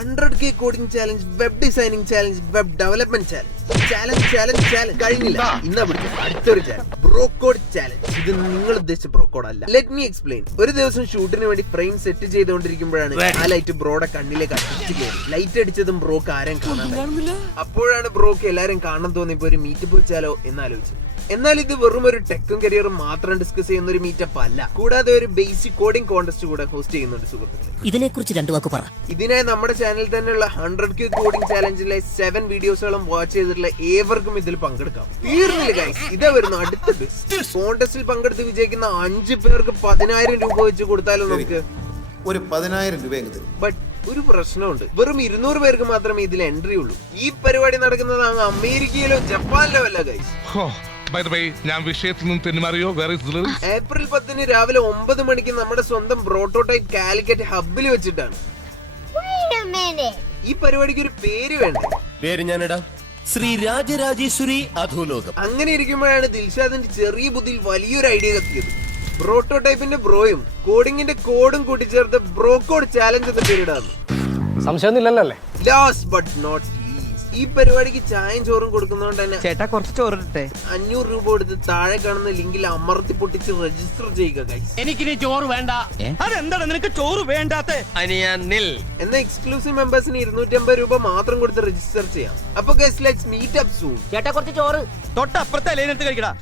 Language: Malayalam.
100K coding challenge, web designing challenge, web development challenge കഴിഞ്ഞില്ല. ഇന്നാ പിടിച്ചത് അടുത്തൊരു ചാലഞ്ച്, ബ്രോകോഡ് ചാലഞ്ച്. ഇത് നിങ്ങൾ ഉദ്ദേശിച്ച ബ്രോകോഡ് അല്ല. Let me explain. ഒരു ദിവസം ഷൂട്ടിന് വേണ്ടി ഫ്രെയിം സെറ്റ് ചെയ്തുകൊണ്ടിരിക്കുമ്പോഴാണ് ആ ലൈറ്റ് ബ്രോയുടെ കണ്ണിലേക്ക് അടിച്ചു കയറി. ലൈറ്റ് അടിച്ചതും ബ്രോക്ക് ആരും കാണാൻ. അപ്പോഴാണ് ബ്രോക്ക് എല്ലാരും കാണാൻ തോന്നിയപ്പോ ഒരു മീറ്റപ്പ് വെച്ചാലോ എന്നാലോചിച്ചു. എന്നാൽ ഇത് വെറും ഒരു ടെക്കും കരിയറും മാത്രം ഡിസ്കസ് ചെയ്യുന്ന ഒരു മീറ്റപ്പ് അല്ല. കൂടാതെ ഒരു ബേസിക് കോഡിംഗ് കോൺടെസ്റ്റ് കൂടെ ഹോസ്റ്റ് ചെയ്യുന്നുണ്ട് സുഹൃത്തുക്കളെ. ഇതിനെക്കുറിച്ച് രണ്ടു വാക്ക് പറ. ഇതിനായി നമ്മുടെ ചാനലിൽ തന്നെയുള്ള 100K കോഡിംഗ് ചാലഞ്ചിലെ 7 വീഡിയോസുകളും വാച്ച് ചെയ്തിട്ടുള്ള ഏവർക്കും ഇതിൽ പങ്കെടുക്കാം. തീർന്നില്ല ഗൈസ്, ഇതാ വരുന്നു അടുത്തത്. കോൺടെസ്റ്റിൽ പങ്കെടുത്ത് വിജയിക്കുന്ന 5 പേർക്ക് 10,000 രൂപ വെച്ച് കൊടുത്താലും നമുക്ക് ഒരു 10,000 രൂപ. ബട്ട് ഒരു പ്രശ്നമുണ്ട്, വെറും 200 പേർക്ക് മാത്രമേ ഇതിൽ എൻട്രി ഉള്ളൂ. ഈ പരിപാടി നടക്കുന്നത് അങ്ങ് അമേരിക്കയിലോ ജപ്പാനിലോ അല്ല ഗൈസ്. ഞാൻ വിഷയത്തിൽ നിന്ന് തെന്നുമാറിയോ? ഏപ്രിൽ 10 രാവിലെ 9 മണിക്ക് നമ്മുടെ സ്വന്തം ബ്രോട്ടോടൈപ്പ് കാലിക്കറ്റ് ഹബിൽ വെച്ചിട്ടാണ്. ഈ പരിപാടിക്ക് ഒരു പേര് വേണ്ടേ? പേര് ഞാനിടാം, ശ്രീ രാജരാജേശ്വരി അധോലോകം. അങ്ങനെ ഇരിക്കുമ്പോഴാണ് ദിൽഷാദിന്റെ ചെറിയ ബുദ്ധിയിൽ വലിയൊരു ഐഡിയ കത്തിയത്. ബ്രോട്ടോടൈപ്പിന്റെ ബ്രോയും കോഡിങ്ങിന്റെ കോഡും കൂട്ടിച്ചേർത്ത് ബ്രോകോഡ് ചാലഞ്ച് എന്ന പേരിടാന്ന്. സംശയമൊന്നുമില്ലല്ലേ? ലാസ്റ്റ് ബട്ട് നോട്ട് ഈ പരിപാടിക്ക് ചായയും ചോറും കൊടുക്കുന്നതുകൊണ്ട് തന്നെ ചേട്ടാ കുറച്ച് ചോറിട്ടെ 500 രൂപ കൊടുത്ത് താഴെ കാണുന്ന ലിങ്കിൽ അമർത്തി പൊട്ടിച്ച് രജിസ്റ്റർ ചെയ്യുക ഗൈസ്. എനിക്കിനി ചോറ് വേണ്ട. അതെന്താണ് നിനക്ക് ചോറ് വേണ്ടാത്ത? എന്ന എക്സ്ക്ലൂസീവ് മെമ്പേഴ്സിന് 250 രൂപ മാത്രം കൊടുത്ത് രജിസ്റ്റർ ചെയ്യാം. അപ്പൊ guys let's meet up soon. ചേട്ടാ കുറച്ച് ചോറ് തൊട്ടപ്പുറത്തെ ലൈനെടുത്ത് കഴിക്കടാ.